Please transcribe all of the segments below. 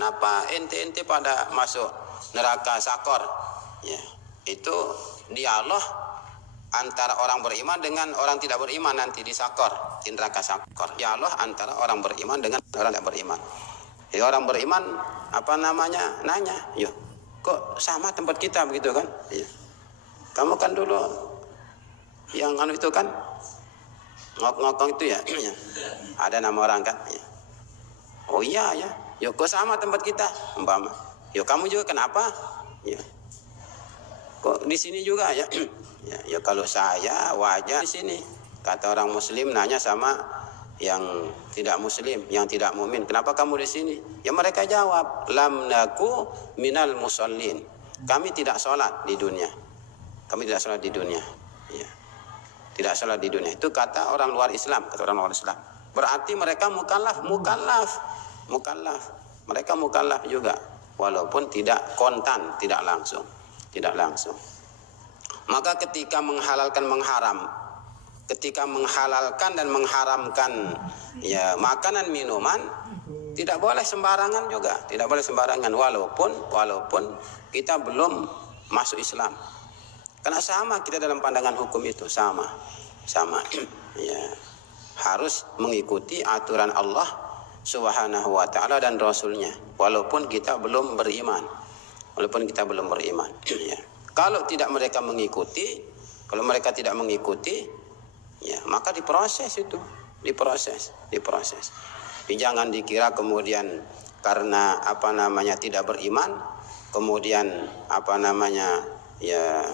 kenapa ente pada masuk neraka sakor? Ya, itu dialog antara orang beriman dengan orang tidak beriman nanti di sakor, di neraka sakor. Dialog antara orang beriman dengan orang tidak beriman. Jadi orang beriman nanya, yuk, kok sama tempat kita begitu kan? Ya. Kamu kan dulu yang itu kan ngok-ngokong itu ya, ada nama orang kan? Ya. Oh iya ya, yuk kok sama tempat kita, umpama. Yuk kamu juga kenapa? Ya. Kok di sini juga ya? Ya kalau saya wajar di sini. Kata orang Muslim nanya sama yang tidak Muslim, yang tidak mukmin, kenapa kamu di sini? Ya mereka jawab, lam naku minal musallin. Kami tidak sholat di dunia. Kami tidak sholat di dunia. Ya. Tidak sholat di dunia. Itu kata orang luar Islam, kata orang luar Islam. Berarti mereka mukallaf. Mereka mukallaf juga, walaupun tidak kontan, tidak langsung. Maka ketika menghalalkan dan mengharamkan ya makanan minuman, tidak boleh sembarangan juga, walaupun kita belum masuk Islam. Karena sama kita dalam pandangan hukum itu sama. Ya, harus mengikuti aturan Allah Subhanahu wa taala dan Rasulnya, walaupun kita belum beriman. Ya. Kalau mereka tidak mengikuti, ya maka diproses. Jangan dikira kemudian karena tidak beriman, kemudian ya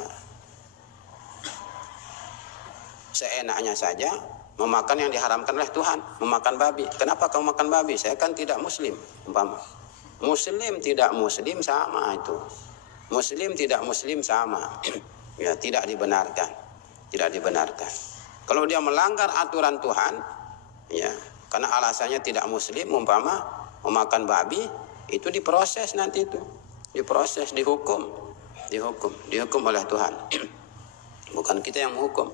seenaknya saja memakan yang diharamkan oleh Tuhan, memakan babi. Kenapa kamu makan babi? Saya kan tidak Muslim, umpama. Muslim tidak Muslim sama itu. Muslim tidak Muslim sama. Ya, tidak dibenarkan. Kalau dia melanggar aturan Tuhan, ya, karena alasannya tidak Muslim, umpama memakan babi, itu diproses nanti itu. Dihukum oleh Tuhan. Bukan kita yang menghukum.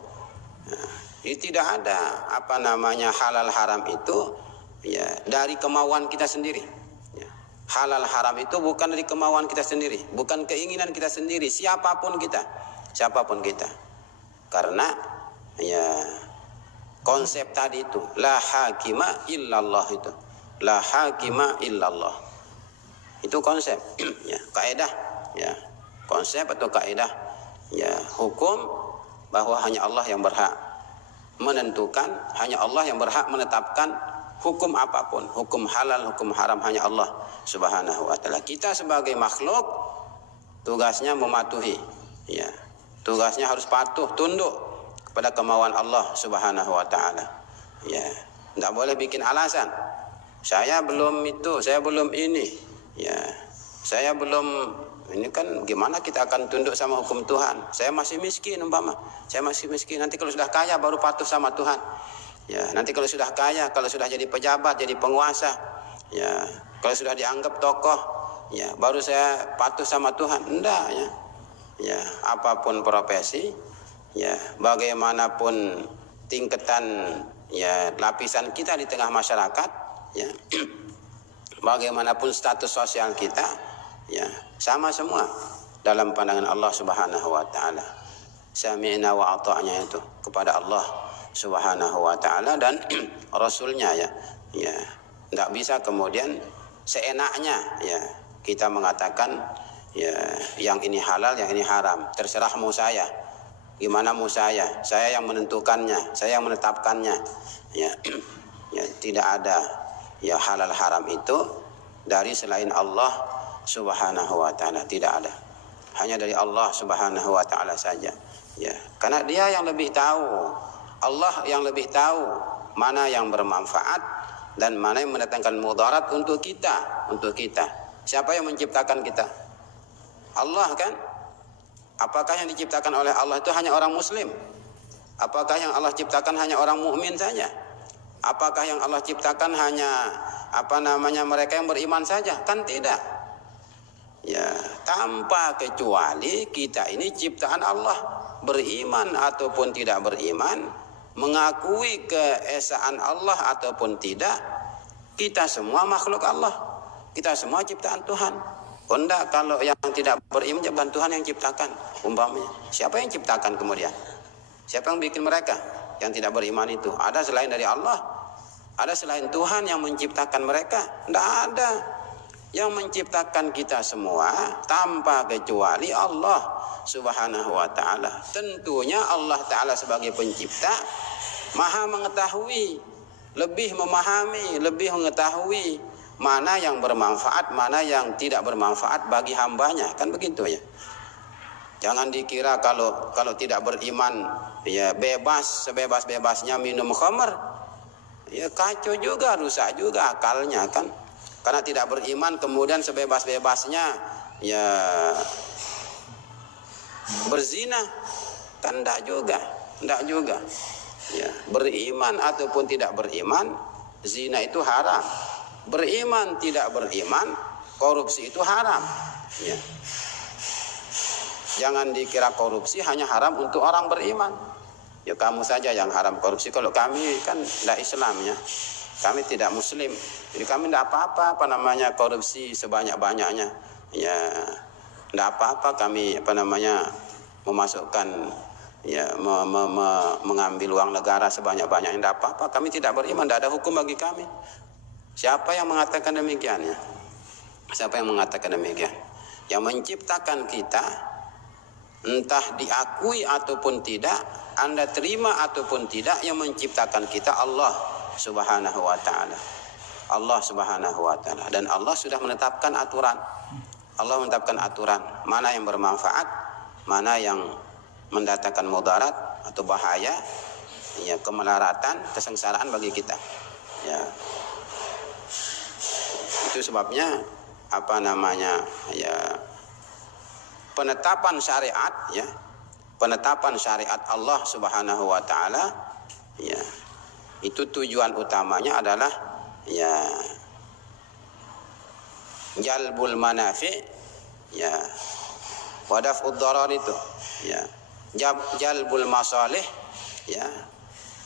Nah, jadi tidak ada halal haram itu ya dari kemauan kita sendiri. Ya. Halal haram itu bukan dari kemauan kita sendiri, bukan keinginan kita sendiri, siapapun kita. Karena ya konsep tadi itu la hakima illallah itu. La hakima illallah. Itu konsep ya, kaidah ya. Konsep atau kaidah ya hukum bahwa hanya Allah yang berhak menentukan, hanya Allah yang berhak menetapkan hukum apapun, hukum halal, hukum haram hanya Allah Subhanahu wa taala. Kita sebagai makhluk tugasnya mematuhi, ya. Tugasnya harus patuh, tunduk kepada kemauan Allah Subhanahu wa taala. Ya, enggak boleh bikin alasan. Saya belum itu, saya belum ini. Ya, saya belum ini kan gimana kita akan tunduk sama hukum Tuhan? Saya masih miskin umpama. Saya masih miskin. Nanti kalau sudah kaya baru patuh sama Tuhan. Ya, nanti kalau sudah kaya, kalau sudah jadi pejabat, jadi penguasa, ya, kalau sudah dianggap tokoh, ya, baru saya patuh sama Tuhan. Enggak, ya. Ya, apapun profesi, ya, bagaimanapun tingkatan ya lapisan kita di tengah masyarakat, ya. Bagaimanapun status sosial kita, ya, sama semua dalam pandangan Allah Subhanahu wa taala. Sami'na wa ata'na itu kepada Allah Subhanahu wa taala dan Rasulnya, ya. Ya, enggak bisa kemudian seenaknya ya kita mengatakan ya yang ini halal, yang ini haram. Terserah mau saya. Gimana mau saya? Saya yang menentukannya, saya yang menetapkannya. Ya. Ya, tidak ada ya halal haram itu dari selain Allah Subhanahu wa taala, tidak ada. Hanya dari Allah Subhanahu wa taala saja. Ya, karena Dia yang lebih tahu. Allah yang lebih tahu mana yang bermanfaat dan mana yang mendatangkan mudarat untuk kita. Siapa yang menciptakan kita? Allah kan? Apakah yang diciptakan oleh Allah itu hanya orang muslim? Apakah yang Allah ciptakan hanya orang mukmin saja? Apakah yang Allah ciptakan hanya mereka yang beriman saja? Kan tidak. Ya, tanpa kecuali kita ini ciptaan Allah, beriman ataupun tidak beriman, mengakui keesaan Allah ataupun tidak, kita semua makhluk Allah. Kita semua ciptaan Tuhan. Oh enggak, kalau yang tidak beriman bukan Tuhan yang ciptakan umpamanya. Siapa yang ciptakan kemudian? Siapa yang bikin mereka yang tidak beriman itu? Ada selain dari Allah? Ada selain Tuhan yang menciptakan mereka? Tidak ada. Yang menciptakan kita semua tanpa kecuali Allah Subhanahu wa ta'ala. Tentunya Allah ta'ala sebagai pencipta maha mengetahui, lebih memahami, lebih mengetahui mana yang bermanfaat, mana yang tidak bermanfaat bagi hambanya. Kan begitu ya. Jangan dikira kalau tidak beriman ya bebas, sebebas-bebasnya minum khamr. Ya kacau juga, rusak juga akalnya kan. Karena tidak beriman kemudian sebebas-bebasnya ya berzina, kan enggak juga. Ya, beriman ataupun tidak beriman, zina itu haram. Beriman tidak beriman, korupsi itu haram. Ya. Jangan dikira korupsi hanya haram untuk orang beriman. Ya kamu saja yang haram korupsi. Kalau kami kan tidak Islam ya. Kami tidak Muslim, jadi kami tidak apa-apa korupsi sebanyak-banyaknya. Ya, tidak apa-apa kami memasukkan ya mengambil uang negara sebanyak-banyaknya, tidak apa-apa. Kami tidak beriman, tidak ada hukum bagi kami. Siapa yang mengatakan demikian ya? Siapa yang mengatakan demikian? Yang menciptakan kita, entah diakui ataupun tidak, Anda terima ataupun tidak, yang menciptakan kita Allah Subhanahu wa ta'ala. Allah Subhanahu wa ta'ala. Dan Allah sudah menetapkan aturan. Allah menetapkan aturan mana yang bermanfaat, mana yang mendatangkan mudarat atau bahaya, ya kemelaratan, kesengsaraan bagi kita. Ya. Itu sebabnya ya penetapan syariat ya. Penetapan syariat Allah Subhanahu wa ta'ala ya. Itu tujuan utamanya adalah ya jalbul manafi ya wa daf'ud darar itu ya jalbul masalih ya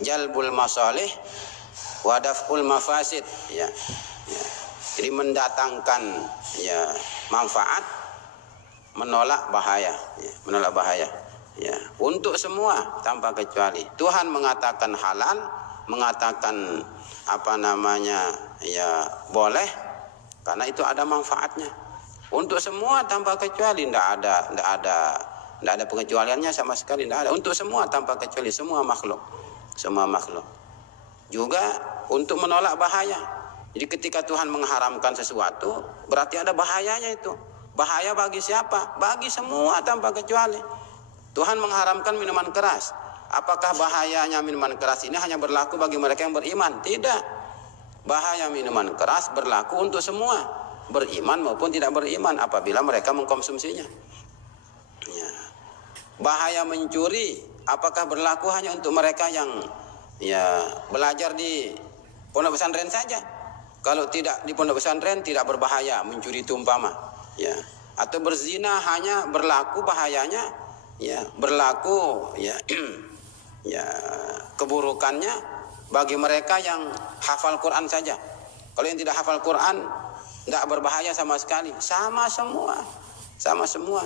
jalbul masalih wa daf'ul mafasid ya. Jadi mendatangkan ya manfaat, menolak bahaya ya untuk semua tanpa kecuali. Tuhan mengatakan halal, mengatakan ya boleh karena itu ada manfaatnya untuk semua tanpa kecuali. Tidak ada pengecualiannya sama sekali, tidak ada. Untuk semua tanpa kecuali, semua makhluk juga untuk menolak bahaya. Jadi ketika Tuhan mengharamkan sesuatu berarti ada bahayanya. Itu bahaya bagi siapa? Bagi semua tanpa kecuali. Tuhan mengharamkan minuman keras. Apakah bahayanya minuman keras ini hanya berlaku bagi mereka yang beriman? Tidak. Bahaya minuman keras berlaku untuk semua, beriman maupun tidak beriman apabila mereka mengkonsumsinya. Ya. Bahaya mencuri apakah berlaku hanya untuk mereka yang ya belajar di pondok pesantren saja? Kalau tidak di pondok pesantren tidak berbahaya mencuri itu umpama. Ya. Atau berzina hanya berlaku bahayanya ya berlaku ya ya keburukannya bagi mereka yang hafal Quran saja. Kalau yang tidak hafal Quran tidak berbahaya sama sekali. Sama semua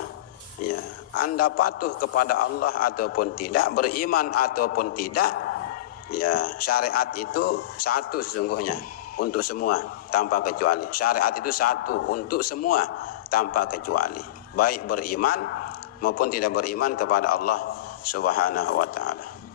ya. Anda patuh kepada Allah ataupun tidak, beriman ataupun tidak ya, syariat itu satu sesungguhnya untuk semua tanpa kecuali. Syariat itu satu untuk semua tanpa kecuali, baik beriman maupun tidak beriman kepada Allah Subhanahu wa ta'ala.